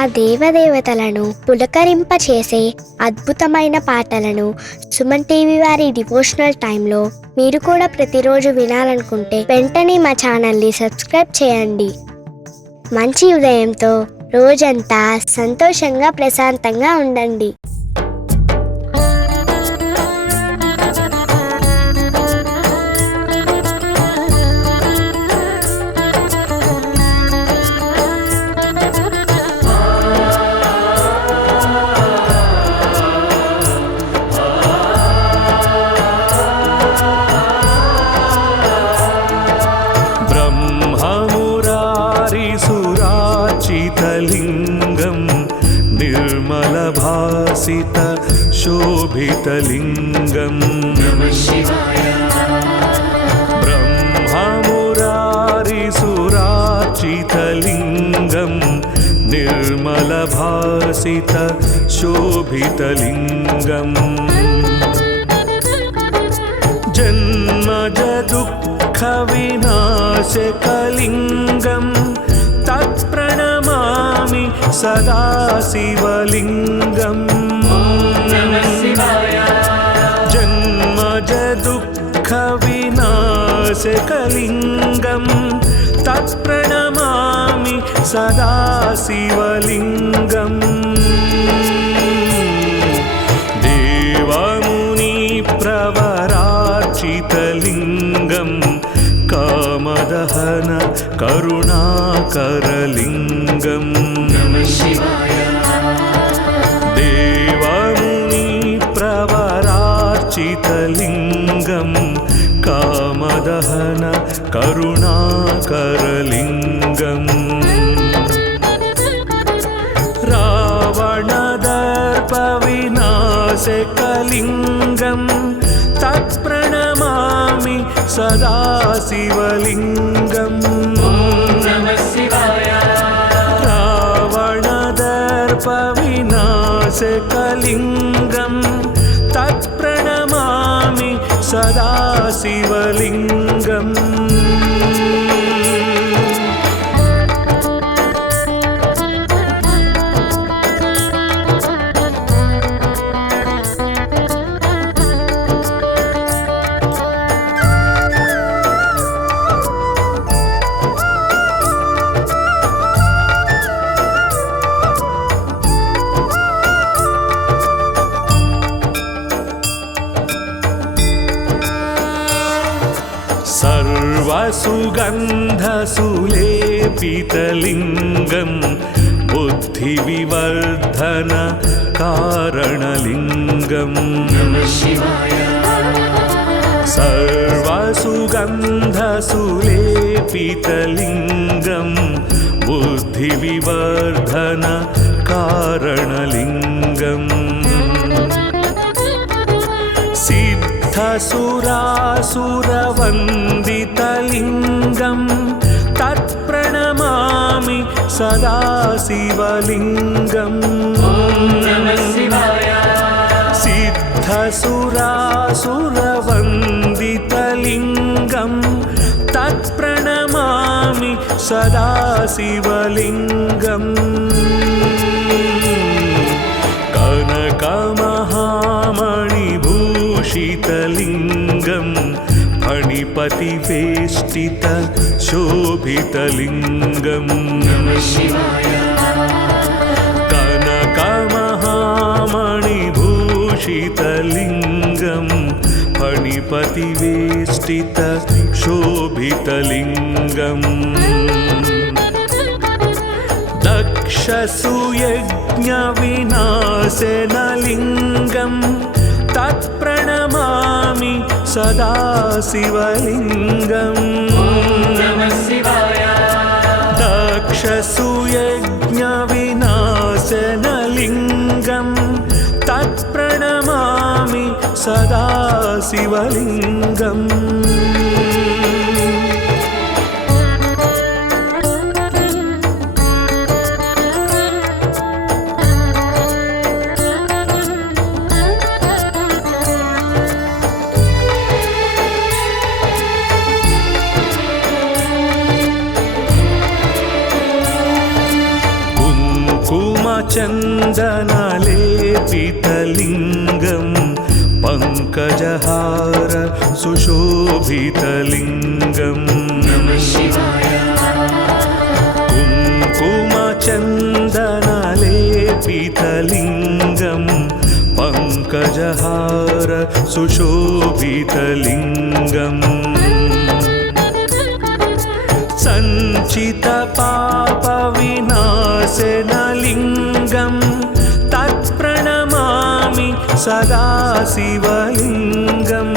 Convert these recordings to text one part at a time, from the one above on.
ఆ దేవదేవతలను పులకరింపచేసే అద్భుతమైన పాటలను సుమన్ టీవీ వారి డివోషనల్ టైంలో మీరు కూడా ప్రతిరోజు వినాలనుకుంటే వెంటనే మా ఛానల్ని సబ్స్క్రైబ్ చేయండి. మంచి ఉదయంతో రోజంతా సంతోషంగా ప్రశాంతంగా ఉండండి. निर्मलभासित शोभितलिङ्गं ब्रह्ममुरारिसुरार्चितलिङ्गं निर्मलभासित शोभितलिङ्गं जन्मजदुःखविनाशकलिङ्गं तत्प्रणमामि सदा शिवलिङ्गं जन्मजदुःखविनाशकलिङ्गं तत्प्रणमामि सदा शिवलिङ्गं देवमुनिप्रवरार्चितलिङ्गं कामदहन करुणाकरलिङ्गं देवमुनिप्रवरार्चितलिङ्गं कामदहन करुणाकरलिङ्गं रावणदर्पविनाशकलिङ्गं तत्प्रणमामि सदा शिवलिङ्गं रावणदर्पविनाशकलिङ्गं तत्प्रणमामि सदा शिवलिङ्गं सर्वसुगन्धसुलेपितलिङ्गं बुद्धिविवर्धन कारणलिङ्गं सर्वसुगन्धसुलेपितलिङ्गं बुद्धिविवर्धन कारणलिङ्गं सिद्धसुरासुरवन्दितलिङ्गं तत्प्रणमामि सदा शिवलिङ्गं सिद्धसुरासुरवन्दितलिङ्गं तत्प्रणमामि सदा शिवलिङ्गं कनकमहामणिभूषितलिङ्गं फणिपतिवेष्टित शोभितलिङ्गं कनकमहामणिभूषितलिङ्गं फणिपतिवेष्टित शोभितलिङ्गं दक्षसुयज्ञविनाशनलिङ्गं तत्प्रणमामि सदा शिवलिङ्गं दक्षसुयज्ञविनाशनलिङ्गं तत्प्रणमामि सदा शिवलिङ्गं कुङ्कुमचन्दनलेपितलिङ्गं पङ्कजहार सुशोभितलिङ्गम् कुङ्कुमचन्दनलेपितलिङ्गं पङ्कजहार सुशोभितलिङ्गम् सञ्चितपापविनाशनलिङ्गं तत्प्रणमामि सदा शिवलिङ्गम्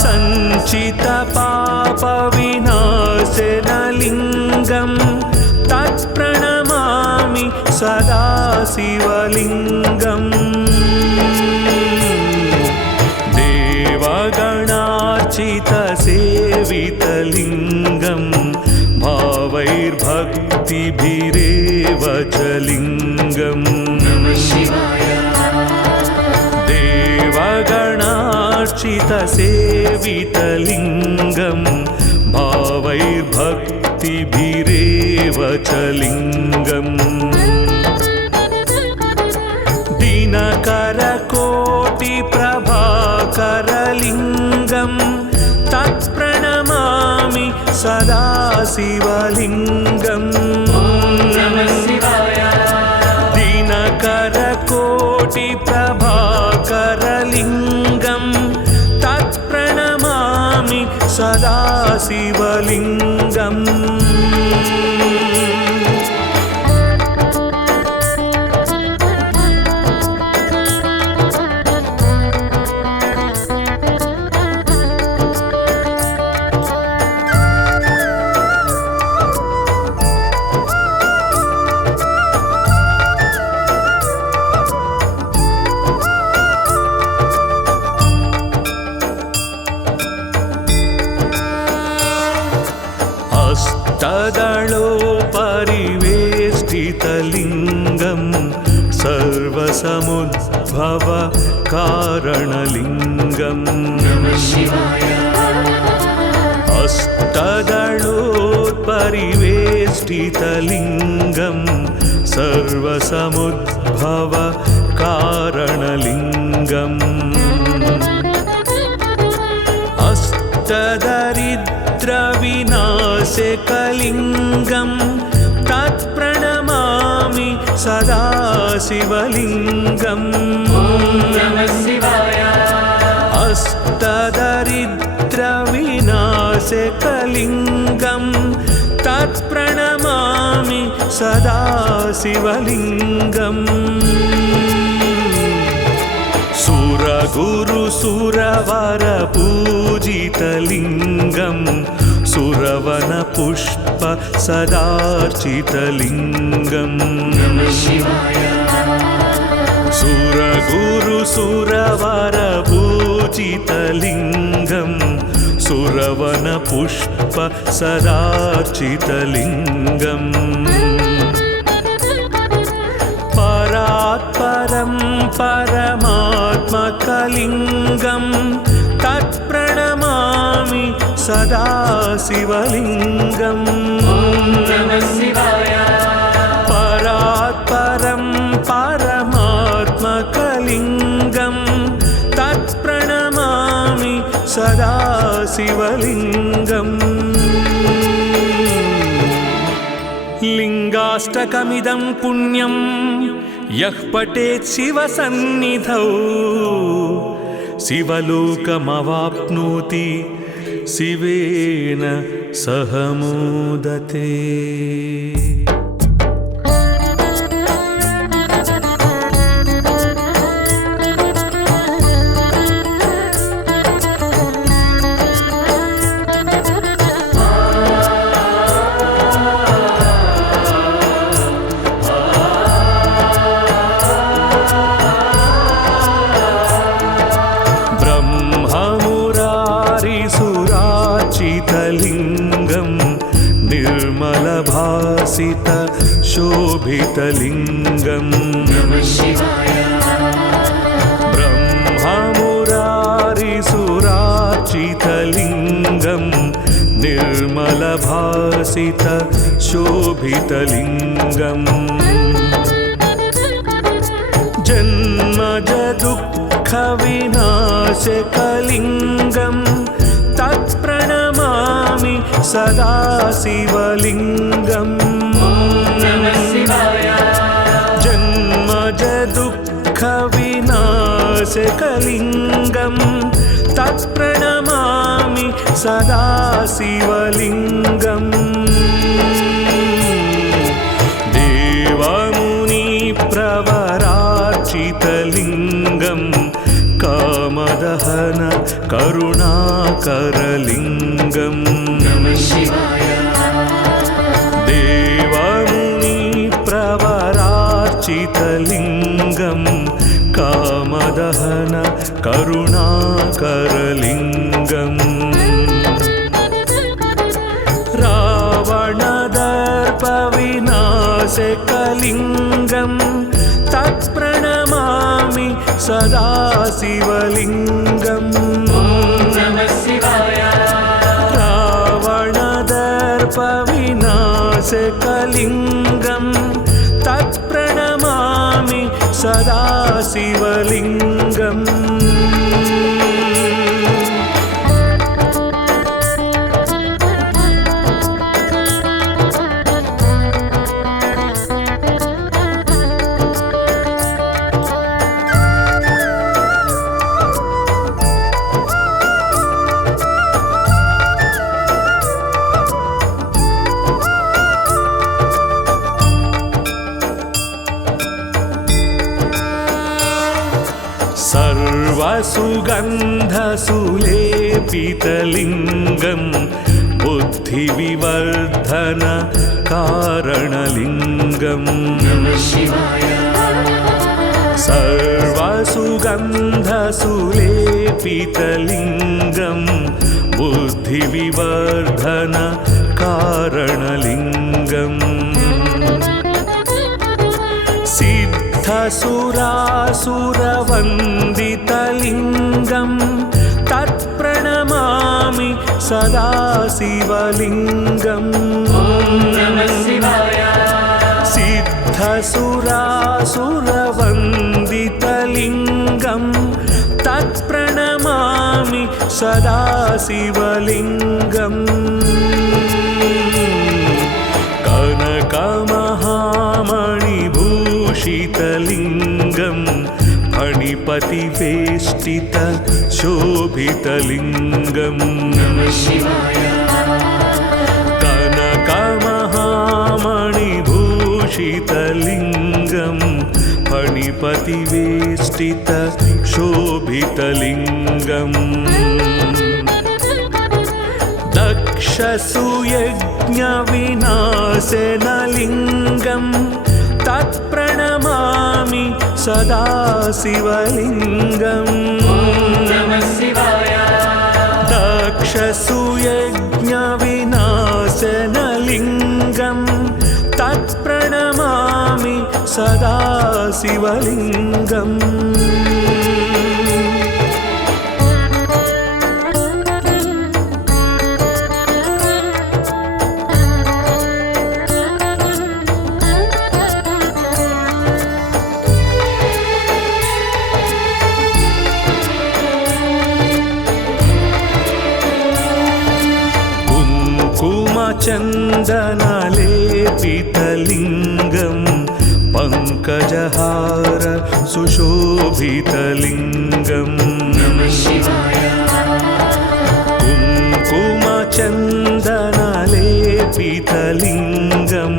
सञ्चितपापविनाशनलिङ्गं तत्प्रणमामि सदा शिवलिङ्गम् देवगणार्चितसेवितलिङ्गं भावैर्भक्तिभिरेव च लिङ्गम् देवगणार्चितसेवितलिङ्गं भावैर्भक्तिभिरेव च लिङ्गम् दिनकरकोटिप्रभाकरलिङ्गं तत्प्रणमामि सदा शिवलिङ्गम् दिनकरकोटिप्रभाकरलिङ्गं तत्प्रणमामि सदा शिवलिङ्गम् हस्तदलोपरिवेष्टितलिङ्गं सर्वसमुद्भव कारणलिङ्गम् हस्तदलोपरिवेष्टितलिङ्गं सर्वसमुद्भव कारणलिङ्गम् अष्टदरिद्रविनाशकलिङ्गं तत्प्रणमामि सदा शिवलिङ्गम् अष्टदरिद्रविनाशकलिङ्गं तत्प्रणमामि सदा शिवलिङ्गम् सुरगुरुसुरवरपूजितलिङ्गं सुरवनपुष्प सदार्चितलिङ्गम् सुरगुरुसुरवरपूजितलिङ्गं सुरवनपुष्प सदार्चितलिङ्गम् परात्परं परमात्मकलिङ्गं तत्प्रणमामि सदा शिवलिङ्गम् परात्परं परमात्मकलिङ्गं तत्प्रणमामि सदा शिवलिङ्गम् लिङ्गाष्टकमिदं पुण्यं यः पठेत् शिवसन्निधौ शिवलोकमवाप्नोति शिवेन सह मोदते। लिङ्गं निर्मलभासित शोभितलिङ्गम् ब्रह्ममुरारिसुरार्चितलिङ्गं निर्मलभासित शोभितलिङ्गम् जन्मज दुःखविनाशकलिङ्गं तत्प्रणमामि सदा शिवलिङ्गम् जन्मज दुःखविनाशकलिङ्गं तत्प्रणमामि सदा शिवलिङ्गम् देवमुनिप्रवरार्चितलिङ्गं कामदहन करुणाकरलिङ्गम् देवमुनिप्रवरार्चितलिङ्गं कामदहन करुणाकरलिङ्गम् रावणदर्पविनाशकलिङ्गं तत्प्रणमामि सदा शिवलिङ्गम् रावणदर्पविनाशकलिङ्गं तत्प्रणमामि सदा शिवलिङ्गम् सर्वसुगन्धसुलेपितलिङ्गं बुद्धिविवर्धन कारणलिङ्गम् सर्वसुगन्धसुलेपितलिङ्गं बुद्धिविवर्धन कारणलिङ्गम् सिद्धसुरासुरवन्दितलिङ्गं तत्प्रणमामि सदा शिवलिङ्गम् सिद्धसुरासुरवन्दितलिङ्गं तत्प्रणमामि सदा शिवलिङ्गम् कनकमहामणिभूषितलिङ्गं फणिपतिवेष्टित शोभितलिङ्गम् कनकमहामणिभूषितलिङ्गं फणिपतिवेष्टित शोभितलिङ्गम् दक्षसुयज्ञविनाशनलिङ्गं तत्प्रणमामि सदा शिवलिङ्गम् दक्षसुयज्ञविनाशनलिङ्गं तत्प्रणमामि सदा शिवलिङ्गम् चन्दनलेपितलिङ्गं पङ्कजहार सुशोभितलिङ्गम् कुङ्कुमचन्दनलेपितलिङ्गं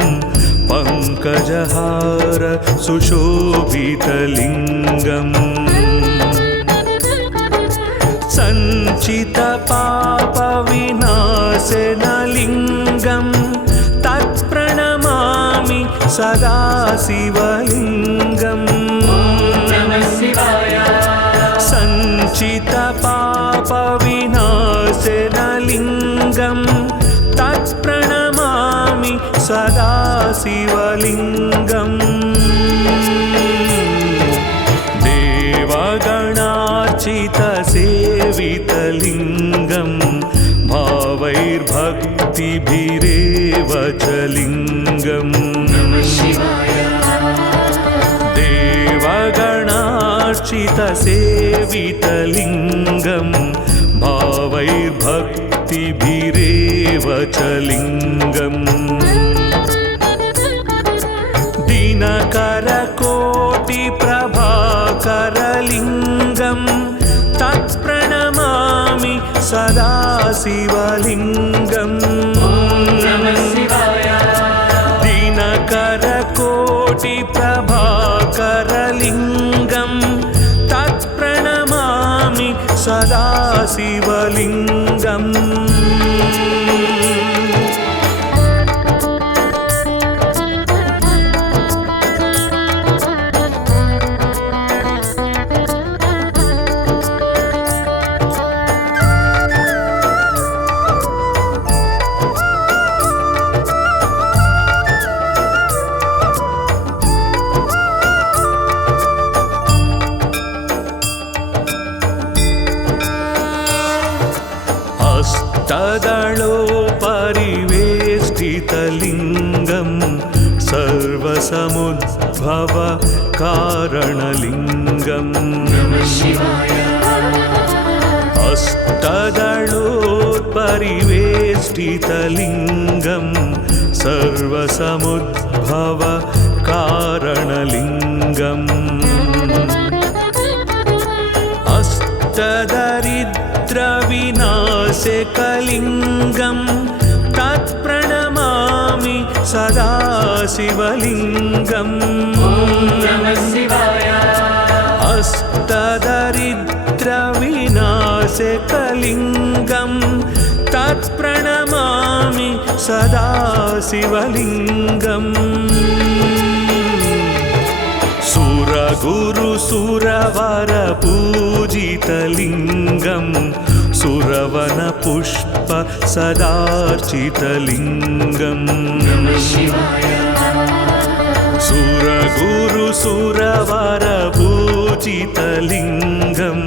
पङ्कजहार सुशोभितलिङ्गम् सञ्चितपापविनाशनलिङ्गं तत्प्रणमामि सदा शिवलिङ्गम् सञ्चितपापविनाशनलिङ्गं तत्प्रणमामि सदा शिवलिङ्गम् देवगणार्चितसेवितलिङ्गं भावैर्भक्तिपूर्णकलिङ्गम् च लिङ्गम् देवगणार्चितसेवितलिङ्गं भावैर्भक्तिभिरेव च लिङ्गम् दिनकरकोटिप्रभाकरलिङ्गं तत्प्रणमामि सदा शिवलिङ्गम् दिनकरकोटिप्रभाकरलिङ्गं तत्प्रणमामि सदा शिवलिङ्गम् अष्टदलोपरिवेष्टितलिङ्गं सर्वसमुद्भव कारणलिङ्गम् अष्टदलोपरिवेष्टितलिङ्गं सर्वसमुद्भव कारणलिङ्गम् अष्टदरिद्रविनाशकलिङ्गं तत्प्रणमामि सदा शिवलिङ्गम् अष्टदरिद्रविनाशकलिङ्गं तत्प्रणमामि सदा शिवलिङ्गम् सुरगुरुसुरवरपूजितलिङ्गं सुरवनपुष्प सदार्चितलिङ्गम् सुरगुरुसुरवरपूजितलिङ्गं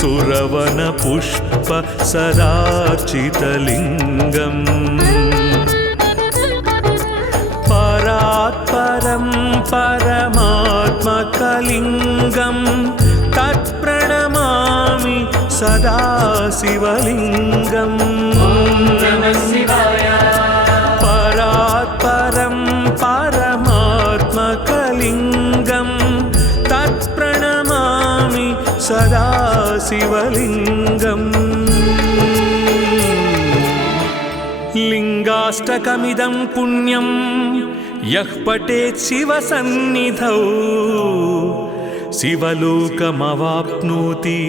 सुरवनपुष्प सदार्चितलिङ्गम् परात्परं परमात्मकलिङ्गं तत्प्रणमामि सदा शिवलिङ्गम् परात्परं परमात्मकलिङ्गं तत्प्रणमामि सदा शिवलिङ्गम् लिङ्गाष्टकमिदं पुण्यं यः पठेत् शिवसन्निधौ शिवलोकमवाप्नोति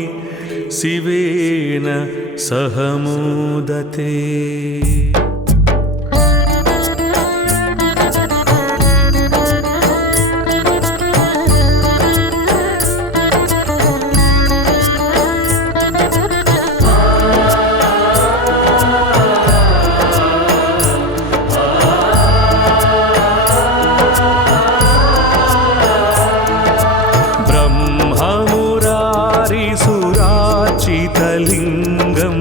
शिवेन सह मोदते। लिङ्गं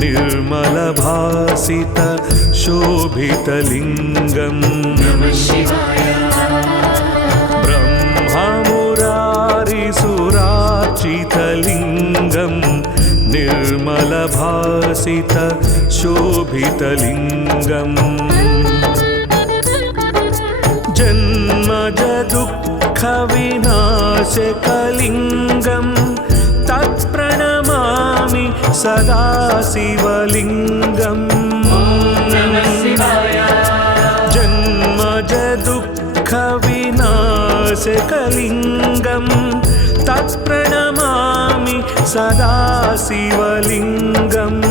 निर्मलभासित शोभितलिङ्गम् ब्रह्ममुरारिसुरार्चितलिङ्गं निर्मलभासित शोभितलिङ्गम् जन्मज दुःखविनाशकलिङ्गं तत्प्रणमामि सदा शिवलिङ्गम् जन्मज दुःखविनाशकलिङ्गं तत्प्रणमामि सदा शिवलिङ्गम्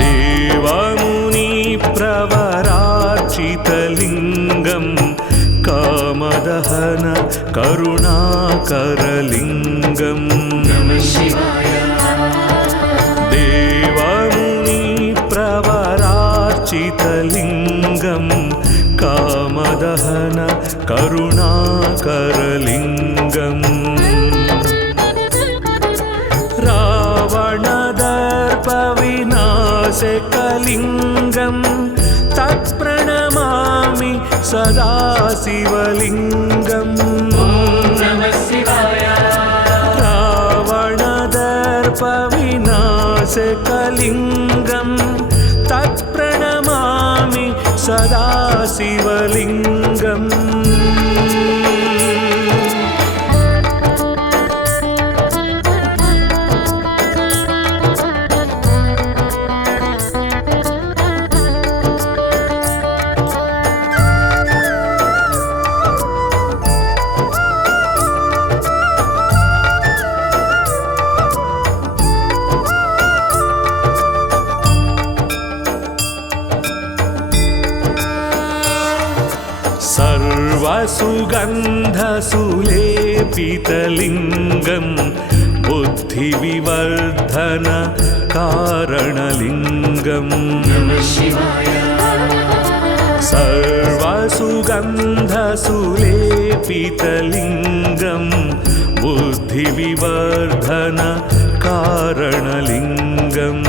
देवमुनिप्रवरार्चितलिङ्गं कामदहन करुणाकरलिङ्गम् देवमुनिप्रवरार्चितलिङ्गं कामदहन करुणाकरलिङ्गम् रावणदर्पविनाशकलिङ्गं नासिकलिङ्गं तत्प्रणमामि सदा शिवलिङ्गम् रावणदर्पविनाशकलिङ्गं तत्प्रणमामि सदा शिवलिङ्गम् सर्वसुगन्धसुलेपितलिङ्गं बुद्धिविवर्धन कारणलिङ्गम् सर्वसुगन्धसुलेपितलिङ्गं बुद्धिविवर्धन कारणलिङ्गम्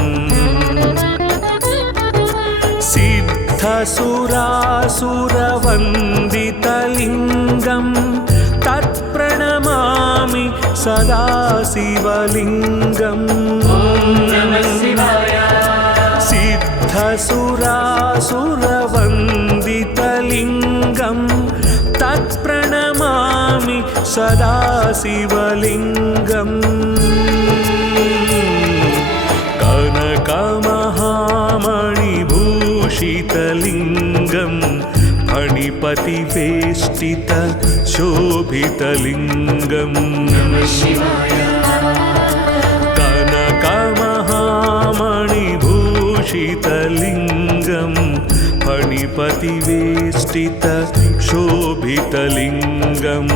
सिद्धसुरासुरवन्दितलिङ्गं तत्प्रणमामि सदा शिवलिङ्गम् सिद्धसुरासुरवन्दितलिङ्गं तत्प्रणमामि सदा शिवलिङ्गम् कनकमहामणिभूषितलिङ्गं फणिपतिवेष्टित शोभितलिङ्गम् कनकमहामणिभूषितलिङ्गं फणिपतिवेष्टित शोभितलिङ्गम्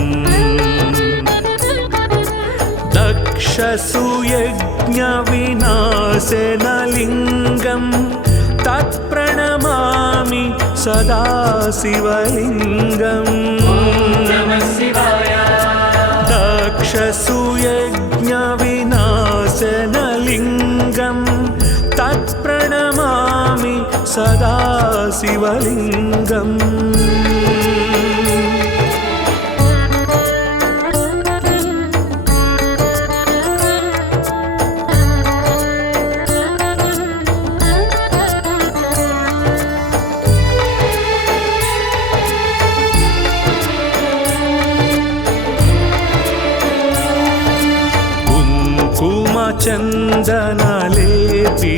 दक्षसुयज्ञविनाशनलिङ्गं तत्प्रणमामि सदा शिवलिङ्गम् दक्षसुयज्ञविनाशनलिङ्गं तत्प्रणमामि सदा शिवलिङ्गम्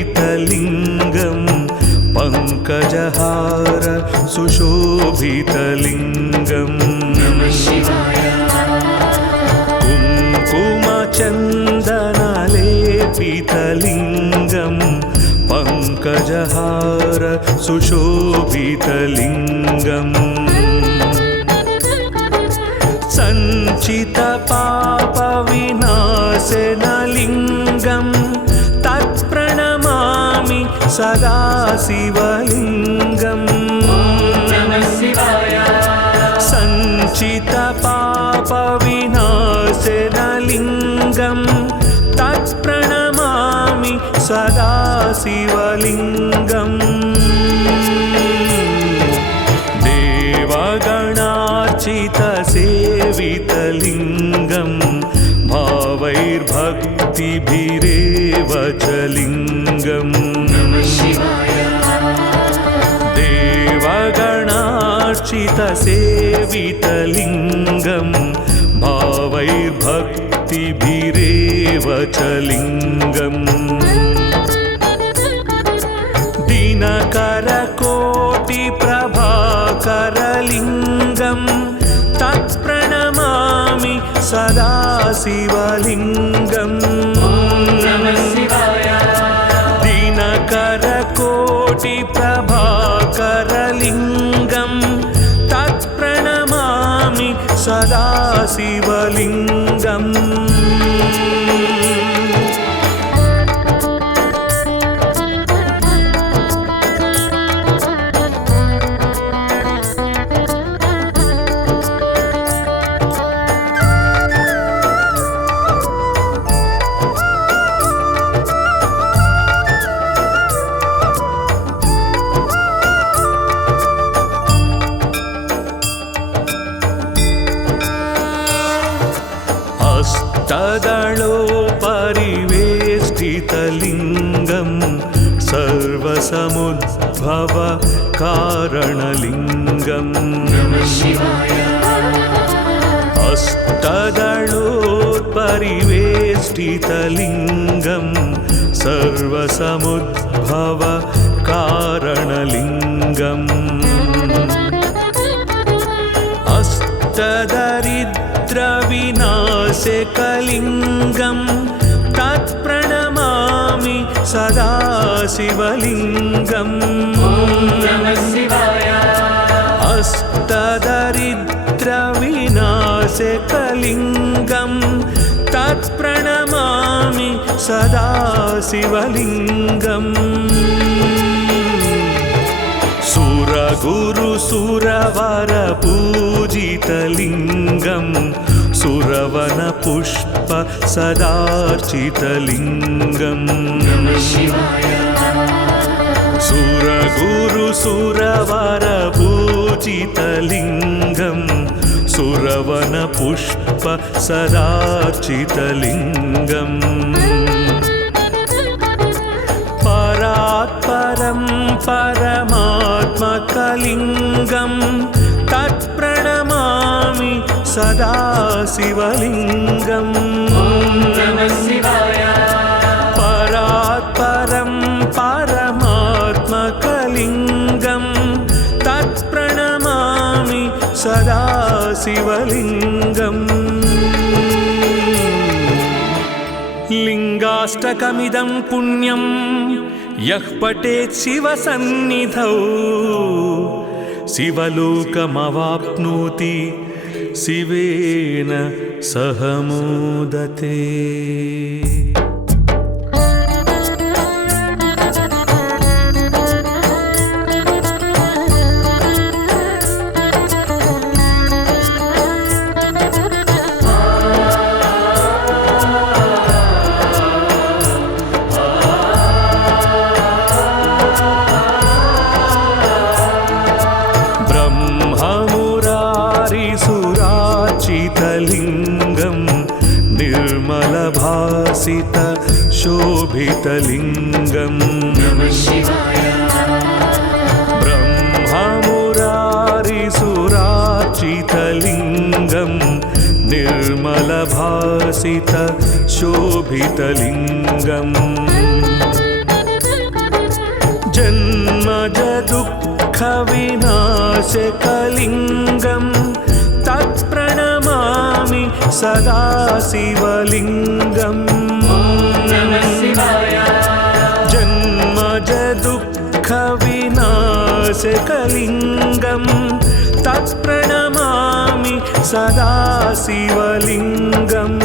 चन्दनलेपितलिङ्गं पङ्कजहार सुशोभितलिङ्गम् कुङ्कुमचन्दनलेपितलिङ्गं पङ्कजहार सुशोभितलिङ्गम् सञ्चितपापविनाशनलिङ्गं तत्प्रणमामि सदा शिवलिङ्गम् सञ्चितपापविनाशनलिङ्गं तत्प्रणमामि सदा शिवलिङ्गम् देवगणार्चितसेवितलिङ्गं भावैर्भक्तिभिरेव च लिङ्गम् देवगणार्चितसेवितलिङ्गं भावैर्भक्तिभिरेव च लिङ्गम् दिनकरकोटिप्रभाकरलिङ्गं तत्प्रणमामि सदा शिवलिङ्गम् दिनकरकोटिप्रभाकरलिङ्गं तत्प्रणमामि सदा शिवलिङ्गम् अष्टदलोपरिवेष्टितलिङ्गं सर्वसमुद्भव कारणलिङ्गम् अष्टदलोपरिवेष्टितलिङ्गं सर्वसमुद्भव कारणलिङ्गम् अष्टदरिद्रविनाशकलिङ्गं तत्प्रणमामि सदा शिवलिङ्गम् अष्टदरिद्रविनाशकलिङ्गं तत्प्रणमामि सदा शिवलिङ्गम् सुरगुरुसुरवरपूजितलिङ्गं सुरवनपुष्प सदार्चितलिङ्गम् सुरगुरुसुरवरपूजितलिङ्गं सुरवनपुष्प सदार्चितलिङ्गम् परात्परं परमात्मकलिङ्गं तत्प्रणमामि सदा शिवलिङ्गम् परात्परं परमात्मकलिङ्गं तत्प्रणमामि सदा शिवलिङ्गम् लिङ्गाष्टकमिदं पुण्यं यः पठेत् शिवसन्निधौ शिवलोकमवाप्नोति शिवेन सह मोदते। लिङ्गं निर्मलभासित शोभितलिङ्गं ब्रह्ममुरारिसुरार्चितलिङ्गं निर्मलभासित शोभितलिङ्गम् जन्मज दुःखविनाशकलिङ्गं तत्प्रणमामि सदा शिवलिङ्गम् जन्मज दुःखविनाशकलिङ्गं तत्प्रणमामि सदा शिवलिङ्गम्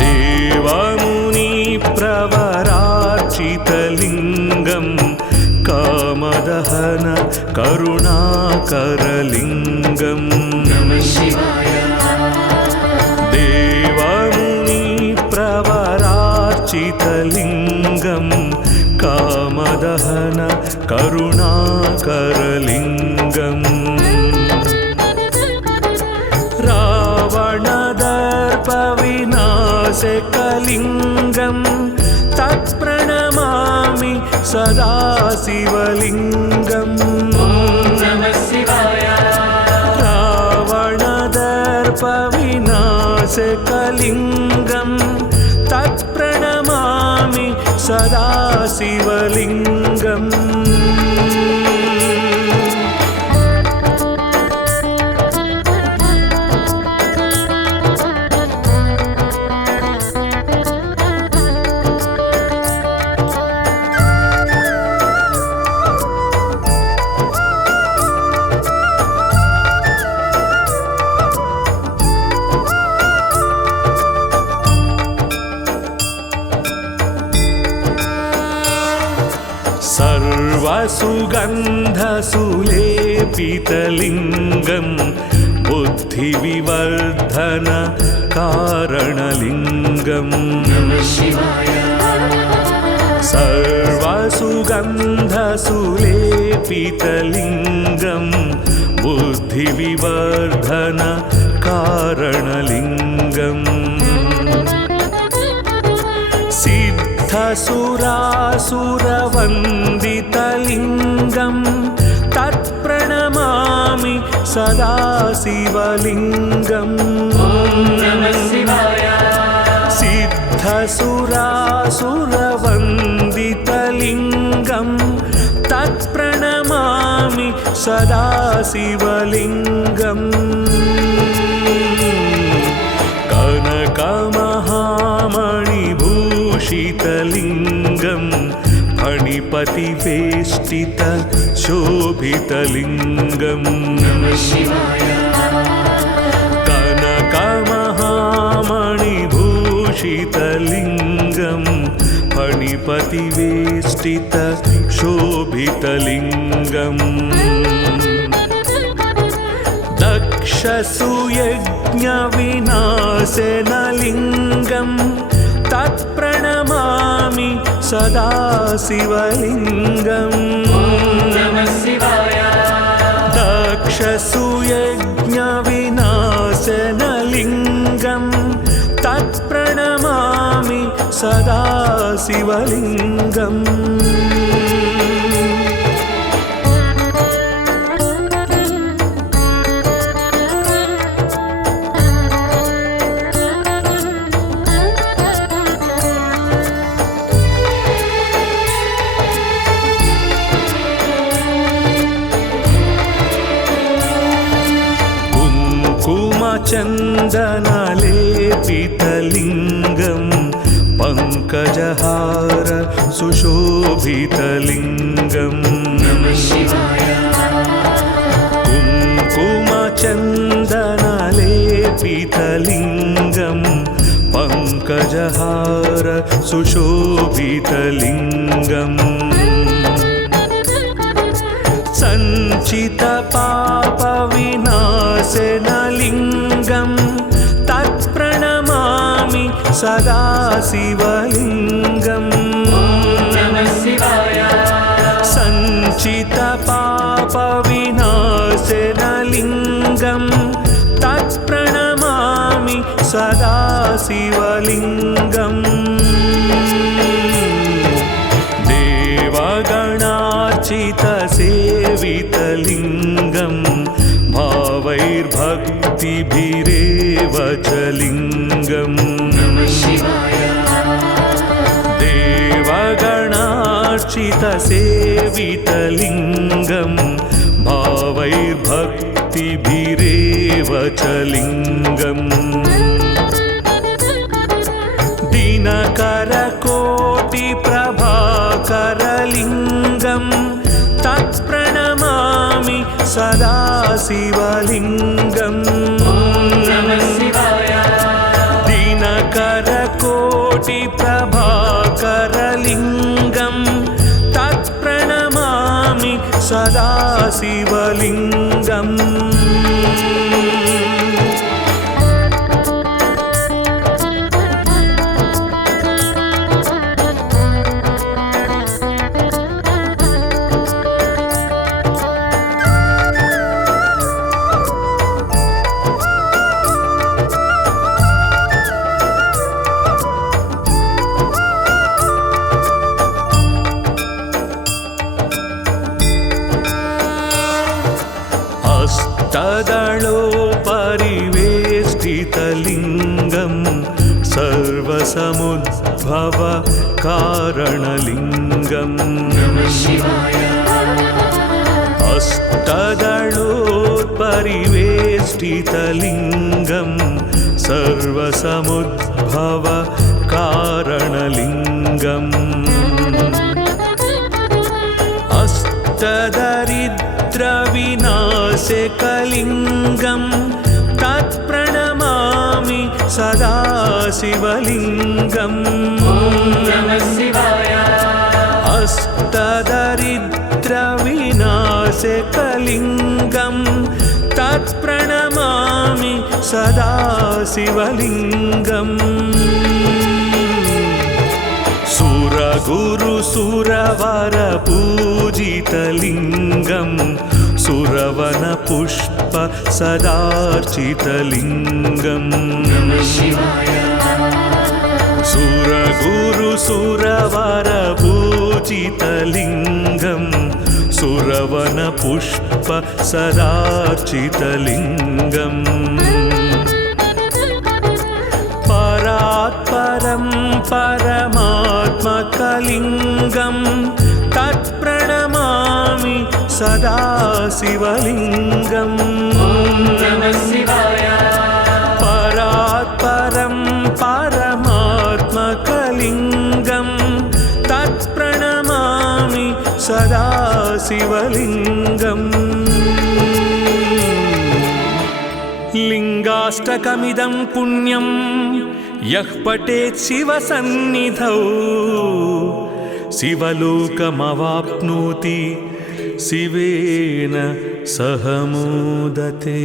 देवमुनिप्रवरार्चितलिङ्गं कामदहन करुणाकरलिङ्गम् देवमुनिप्रवरार्चितलिङ्गं कामदहन करुणाकरलिङ्गम् रावणदर्पविनाशकलिङ्गं तत्प्रणमामि सदा शिवलिङ्गम् रावणदर्पविनाशकलिङ्गं तत्प्रणमामि सदा शिवलिङ्गम् सर्वसुगन्धसुलेपितलिङ्गं बुद्धिविवर्धन कारणलिङ्गम् सर्वसुगन्धसुलेपितलिङ्गं बुद्धिविवर्धन कारणलिङ्गम् सिद्धसुरासुरवन्दितलिङ्गं तत्प्रणमामि सदा शिवलिङ्गम् सिद्धसुरासुरवन्दितलिङ्गं तत्प्रणमामि सदा शिवलिङ्गम् कनकमहामणिभूषितलिङ्गं फणिपतिवेष्टित शोभितलिङ्गम् कनकमहामणिभूषितलिङ्गं फणिपतिवेष्टित शोभितलिङ्गम् दक्षसुयज्ञविनाशनलिङ्गं तत्प्रणमामि सदा शिवलिङ्गम् दक्षसुयज्ञविनाशनलिङ्गं तत्प्रणमामि सदा शिवलिङ्गम् चन्दनलेपितलिङ्गं पङ्कजहार सुशोभितलिङ्गम् कुङ्कुमचन्दनलेपितलिङ्गं पङ्कजहार सुशोभितलिङ्गम् सञ्चितपापविनाशनलिङ्गं तत्प्रणमामि सदा शिवलिङ्गम् सञ्चितपापविनाशनलिङ्गं तत्प्रणमामि सदा शिवलिङ्गम् देवगणार्चितसेवितलिङ्गं भावैर्भक्तिभिरेव च लिङ्गम् देवगणार्चितसेवितलिङ्गं भावैर्भक्तिभिरेव च लिङ्गम् दिनकरकोटिप्रभाकरलिङ्गं तत्प्रणमामि सदा शिवलिङ्गम् दिनकरकोटिप्रभाकरलिङ्गं तत्प्रणमामि सदा शिवलिङ्गम् हस्तदलोपरिवेष्टितलिङ्गं सर्वसमुद्भव कारणलिङ्गम् हस्तदलोपरिवेष्टितलिङ्गं सर्वसमुद्भव कारणलिङ्गम् अष्टदरिद्रविनाशकलिङ्गं तत्प्रणमामि सदा शिवलिङ्गम् अष्टदरिद्रविनाशकलिङ्गं तत्प्रणमामि सदा शिवलिङ्गम् सुरगुरुसुरवरपूजितलिङ्गं सुरवनपुष्प सदार्चितलिङ्गम् सुरगुरु सुरवरपूजितलिङ्गम् सुरवनपुष्प सदार्चितलिङ्गम् परात्परं परमात्मकलिङ्गं तत्प्रणमामि सदा शिवलिङ्गम् परात्परं परमात्मकलिङ्गं तत्प्रणमामि सदा शिवलिङ्गम् लिङ्गाष्टकमिदं पुण्यं यः पठेत् शिवसन्निधौ शिवलोकमवाप्नोति शिवेन सह मोदते।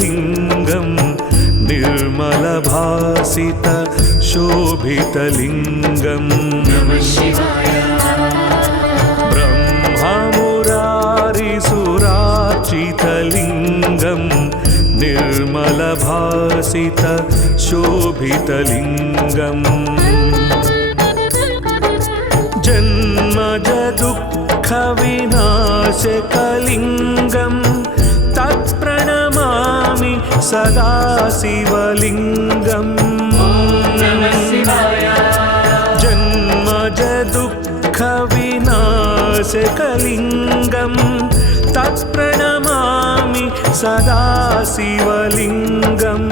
लिङ्गं निर्मलभासित शोभितलिङ्गं ब्रह्ममुरारिसुरार्चितलिङ्गं निर्मलभासित शोभितलिङ्गम् जन्मजदुःखविनाशकलिङ्गं तत्प्रणमामि सदा शिवलिङ्गम् जन्मजदुःखविनाशकलिङ्गं तत्प्रणमामि सदा शिवलिङ्गम्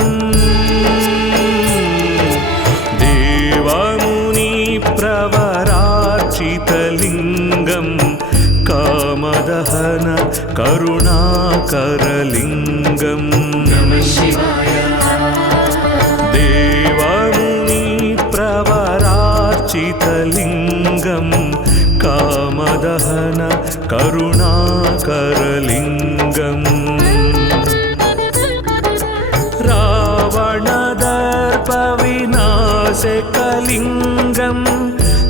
देवमुनिप्रवरार्चितलिङ्गं कामदहन करुणाकरलिङ्गम् देवमुनिप्रवरार्चितलिङ्गं कामदहन करुणाकरलिङ्गम् रावणदर्पविनाशकलिङ्गं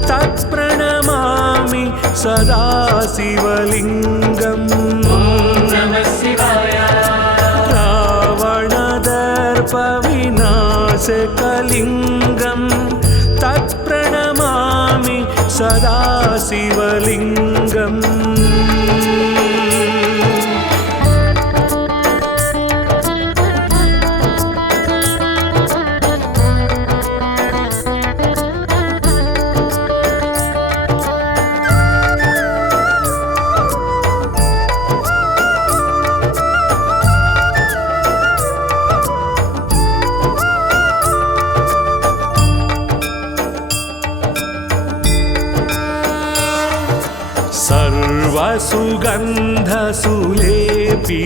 तत्प्रणमामि सदा शिवलिङ्गम् रावणदर्पविनाशकलिङ्गं तत्प्रणमामि सदा शिवलिङ्गम्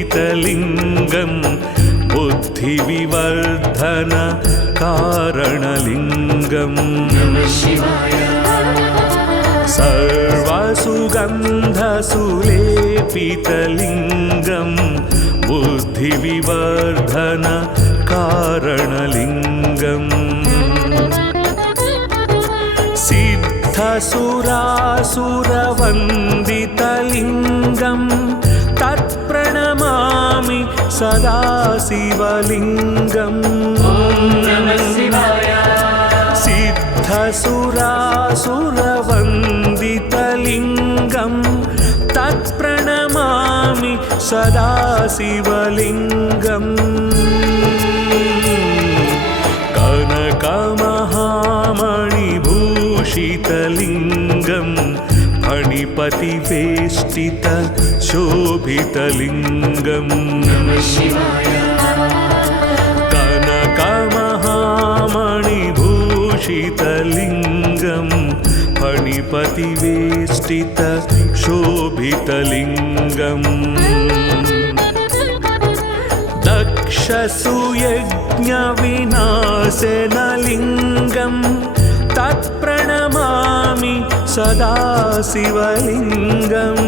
सर्वसुगन्धसुलेपितलिङ्गं बुद्धिविवर्धन कारणलिङ्गम् सर्वसुगन्धसुलेपितलिङ्गं बुद्धिविवर्धन कारणलिङ्गम् सिद्धसुरासुरवन्दितलिङ्गं तत्प्रणमामि सदा शिवलिङ्गम् सिद्धसुरासुरवन्दितलिङ्गं तत्प्रणमामि सदा शिवलिङ्गम् कनकमहामणिभूषितलिङ्गं फणिपतिवेष्टित शोभितलिङ्गम् कनकमहामणिभूषितलिङ्गं फणिपतिवेष्टित शोभितलिङ्गम् दक्षसूयज्ञविनाशनलिङ्गं तत्प्रणमामि सदा शिवलिङ्गम्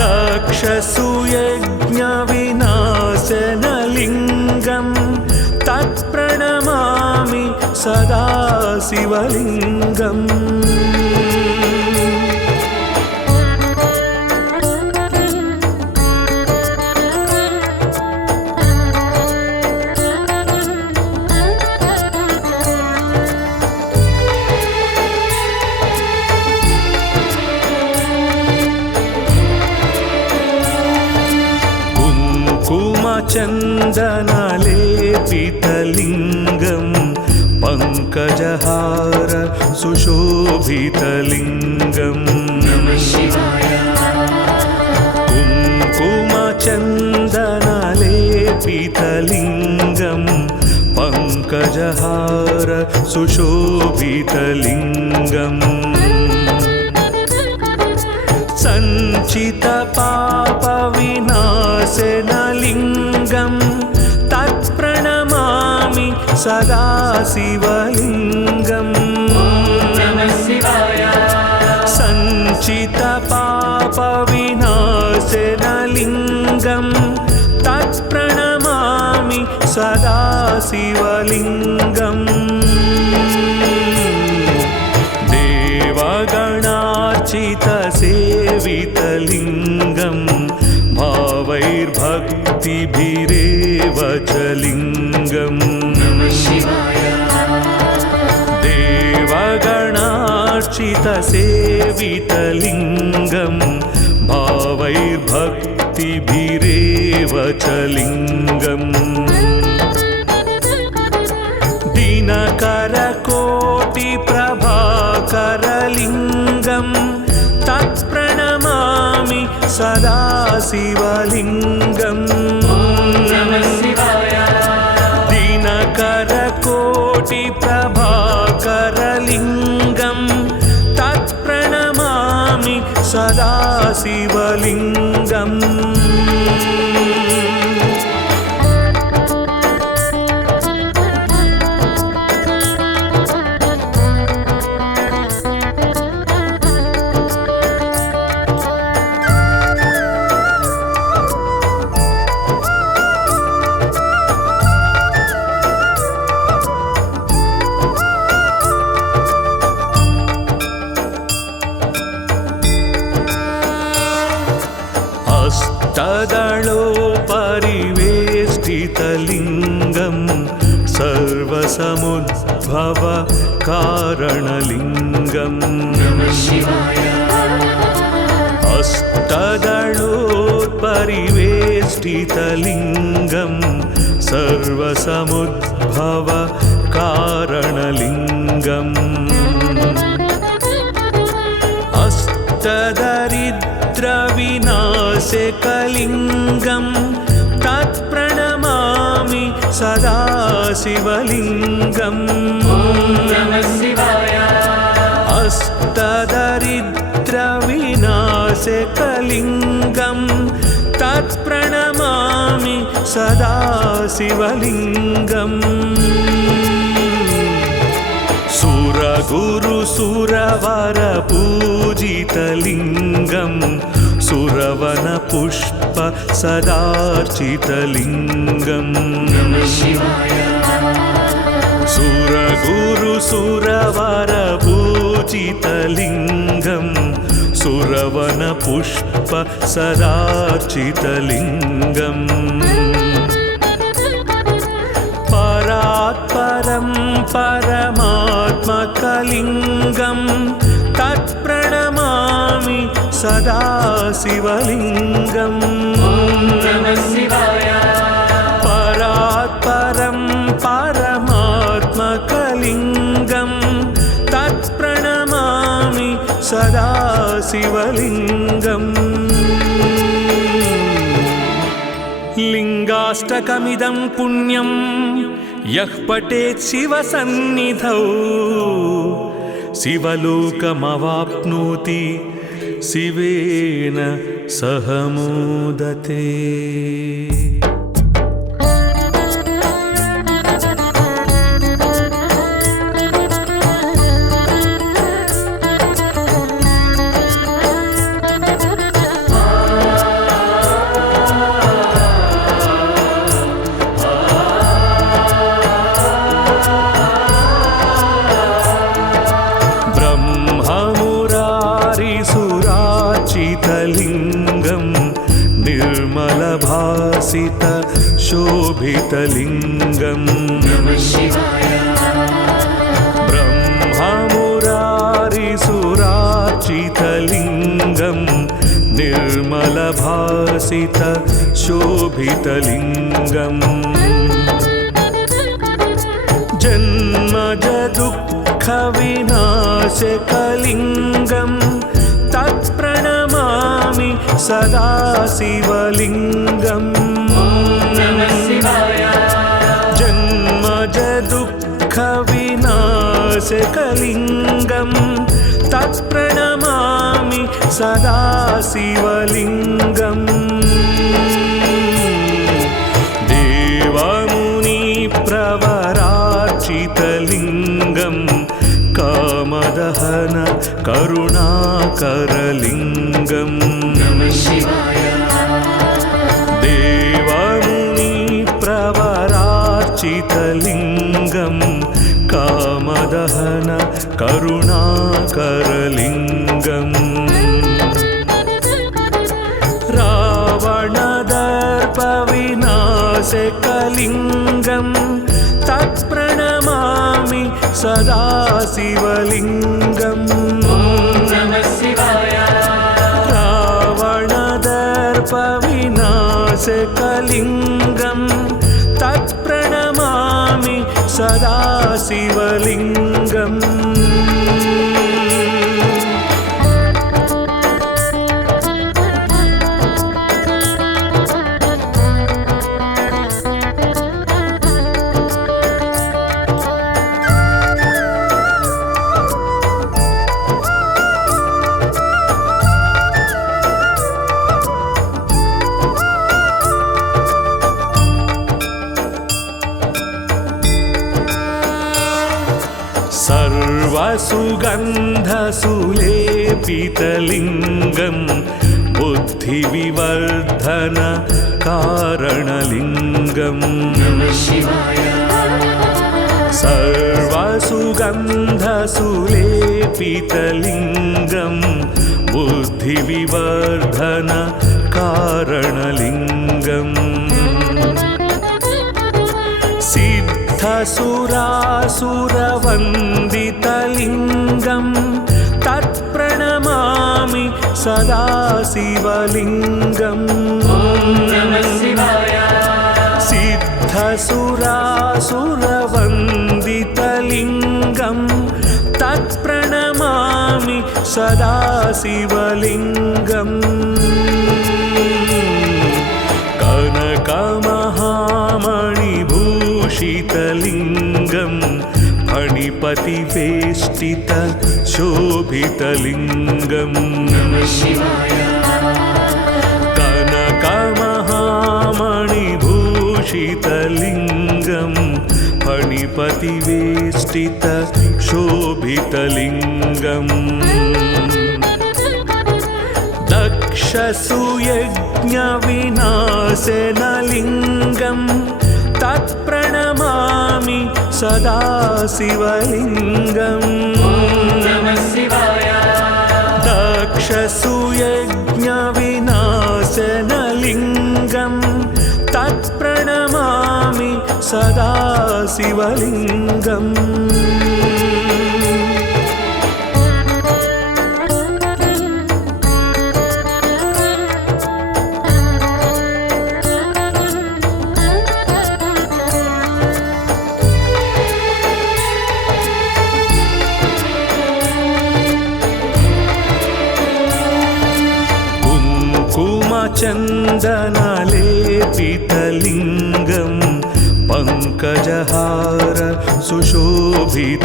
दक्षसूयज्ञविनाशनलिङ्गं तत्प्रणमामि सदा शिवलिङ्गम् चन्दनलेपितलिङ्गं पङ्कजहार सुशोभितलिङ्गम् कुङ्कुमचन्दनलेपितलिङ्गं पङ्कजहार सुशोभितलिङ्गम् सञ्चितपापविनाशनलिङ्गं तत्प्रणमामि सदा शिवलिङ्गम् सञ्चितपापविनाशनलिङ्गं तत्प्रणमामि सदा शिवलिङ्गम् देवगणार्चितसेवितलिङ्गं भावैर्भक्तिभिरेव च लिङ्गम् देवगणार्चितसेवितलिङ्गं भावैर्भक्तिभिरेव च लिङ्गम् दिनकरकोटिप्रभाकरलिङ्गं तत्प्रणमामि सदा शिवलिङ्गम् दिनकरकोटिप्रभाकरलिङ्गं तत्प्रणमामि सदा शिवलिङ्गम् हस्तदलोपरिवेष्टितलिङ्गं सर्वसमुद्भव कारणलिङ्गम् हस्तदलोपरिवेष्टितलिङ्गं सर्वसमुद्भव कारणलिङ्गम् अष्टदरिद्रविनाशकलिङ्गं तत्प्रणमामि सदा शिवलिङ्गम् अष्टदरिद्रविनाशकलिङ्गं तत्प्रणमामि सदा शिवलिङ्गम् सुरगुरुसुरवरपूजितलिङ्गं सुरवनपुष्प सदार्चितलिङ्गम् सुरगुरुसुरवरपूजितलिङ्गं सुरवनपुष्प सदार्चितलिङ्गम् परात्परं परमात्मकलिङ्गं तत्प्रणमामि सदा शिवलिङ्गम् परात्परं परमात्मकलिङ्गं तत्प्रणमामि सदा शिवलिङ्गम् लिङ्गाष्टकमिदं पुण्यं यः पठेत् शिवसन्निधौ शिवलोकमवाप्नोति शिवेन सह मोदते। लिंगं निर्मलभासित शोभितलिंगं ब्रह्ममुरारिसुरार्चितलिंगं निर्मलभासित शोभितलिंगं जन्मज दुःखविनाशकलिंगं तत्प्रणमामि सदा शिवलिंगम्। जन्मज दुःखविनाशकलिंगं तत्प्रणमामि सदा शिवलिंगम्। देवमुनिप्रवरार्चितलिंगं कामदहन करुणाकरलिंगम्। देवमुनिप्रवरार्चितलिंगं कामदहन करुणाकरलिंगम्। रावणदर्पविनाशकलिंगं तत्प्रणमामि सदा शिवलिंगम्। रावणदर्पविनाशकलिंगं तत्प्रणमामि सदा शिवलिंगम्। सर्वसुगन्धसुलेपितलिंगं बुद्धिविवर्धन कारणलिंगम्। सर्वसुगन्धसुलेपितलिंगं बुद्धिविवर्धन कारणलिंगम्। सिद्धसुरासुरवन्दितलिंगं तत्प्रणमामि सदा शिवलिंगम्। सिद्धसुरासुरवन्दितलिंगं तत्प्रणमामि सदा शिवलिंगम्। कनकमहामणिभूषितलिंगं फणिपतिवेष्टित शोभितलिंगम्। कनकमहामणिभूषितलिंगं फणिपतिवेष्टित शोभितलिंगम्। दक्षसुयज्ञविनाशनलिंगं तत्प्रणमामि सदा शिवलिंगम्। दक्षसुयज्ञविनाशनलिंगं तत्प्रणमामि सदा शिवलिंगम्। चन्दनलेपितलिंगं पङ्कजहार सुशोभितलिंगम्।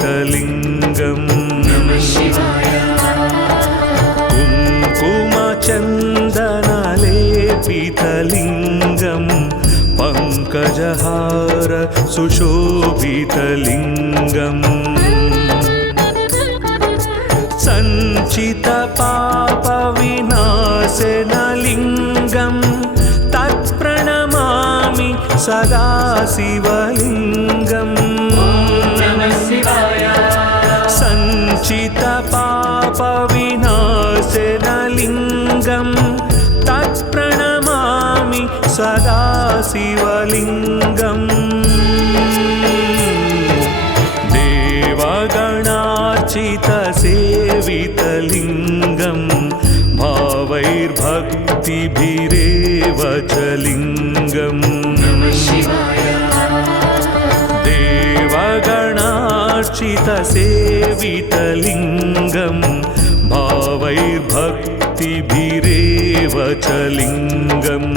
चन्दनलेपितलिङ्गं पङ्कजहार सुशोभितलिङ्गम् सञ्चितपापविनाशनलिङ्गं तत्प्रणमामि सदा शिवलिङ्गम् सञ्चितपापविनाशनलिङ्गं तत्प्रणमामि सदा शिवलिङ्गम् देवगणार्चितसेवितलिङ्गं भावैर्भक्तिभिरेव च लिङ्गम् देवगणार्चितसेवितलिङ्गं भावैर्भक्तिभिरेव च लिङ्गम्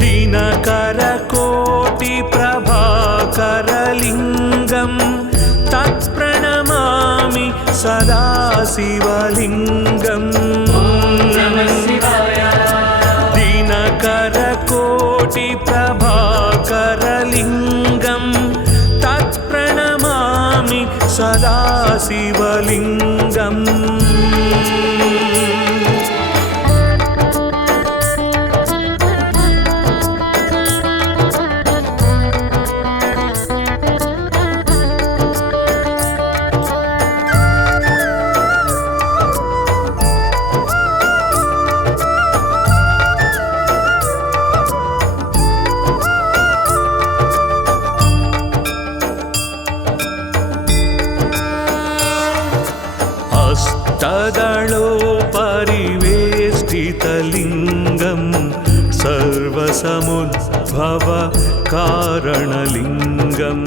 दिनकरकोटिप्रभाकरलिङ्गं तत्प्रणमामि सदा शिवलिङ्गम् दिनकरकोटिप्रभाकरलिङ्गं तत्प्रणमामि सदा शिवलिङ्गम् अष्टदलोपरिवेष्टितलिङ्गं सर्वसमुद्भव कारणलिङ्गम्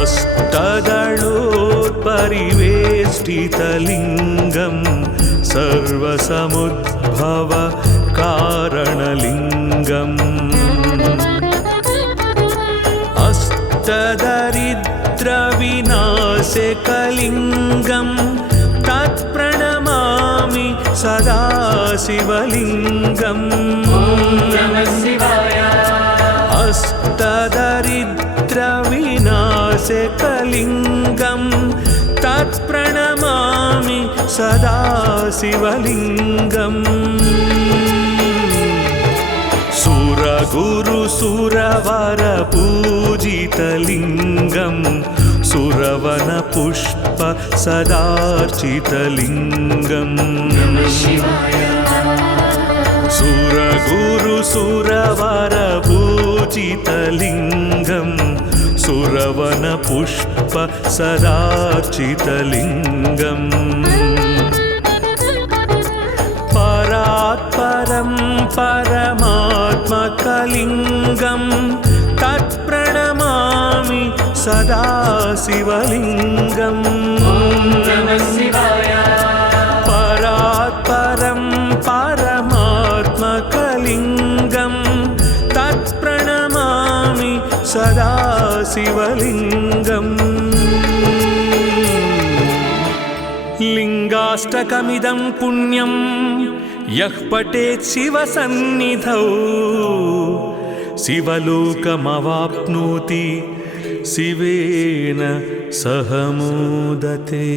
अष्टदलोपरिवेष्टितलिङ्गं सर्वसमुद्भव कारणलिङ्गम् अष्टदरिद्रविनाशकलिङ्गं तत्प्रणमामि सदा शिवलिङ्गम् अष्टदरिद्रविनाशकलिङ्गं तत्प्रणमामि सदा शिवलिङ्गम् सुरगुरुसुरवरपूजितलिङ्गं सुरवनपुष्प सदार्चितलिङ्गम् सुरगुरुसुरवरपूजितलिङ्गं सुरवनपुष्प सदार्चितलिङ्गम् परात्परं परमात्मकलिङ्गं तत्प्रणमामि सदा शिवलिङ्गम् परात्परं परमात्मकलिङ्गं तत्प्रणमामि सदा शिवलिङ्गम् लिङ्गाष्टकमिदं पुण्यं यः पठेत् शिवसन्निधौ शिवलोकमवाप्नोति शिवेन सह मोदते।